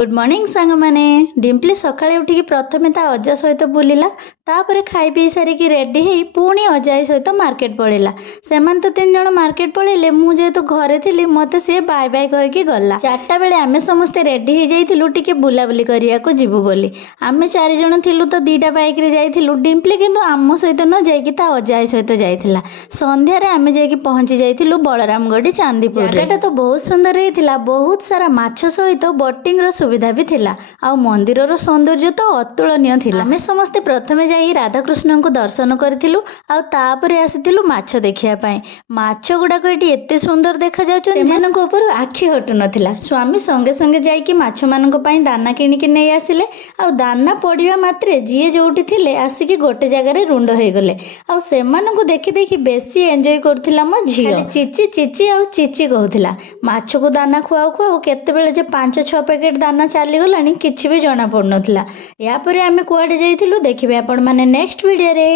Good morning सांग माने डिम्पली सकाळे उठिकी प्रथमे ता अजा सहित बुलिला तापर खाई पी सारिकी रेडी हो पुणी अजाई सहित मार्केट पड़ेगा से तो 3 जन मार्केट पड़े मु जेहेतु घरे थी मत सी बाय बाय कहीकि गला 4टा बेले आमे समस्ते रेडी हो जाइलु टिके बुलाबुली करिया जीवु बोली आमे 4 जन थिलु तो 2टा बाइक रे जाइथिलु डिम्पली किंतु आम सहित न जाइकी ता अजाई सहित जाइथिला संध्या रे आमे जाइकी पहुंची जाइथिलु बलरामगढ़ी चांदीपुर जगह तो बहुत सुंदर हेतिला बहुत सारा माछ सहित बोटिंग रो सुविधा भी थिला आ मंदिर रो सौंदर्य तो अतुलनीय थिला आमे समस्ते प्रथमे जाई राधाकृष्ण को दर्शन करथिलु आ तापरे आसीथिलु माछ देखिया पाए माछ गुडा को एटी एते सुंदर देखा जाउछ सेमान को ऊपर आखि हटु नथिला स्वामी संगे संगे जाई कि माछ मान को पाई दाना किनि कि नै आसिले आ दाना पडिबा मात्रे जिए जोटी थिले आसिकी गोटे जगह रे रुंड होई गले आ सेमान को देखि देखि बेसी एन्जॉय करथिला म झियो चिची चिची आ चिची कहथिला माछ को दाना खुआउ खुआउ केते बेले जे 5-6 पैकेट दाना चली गलानी किछि भी जणा पड़ नथिला या परे आमे कुआडे जाइथिलु देखिबे आपण माने नेक्स्ट वीडियो रे।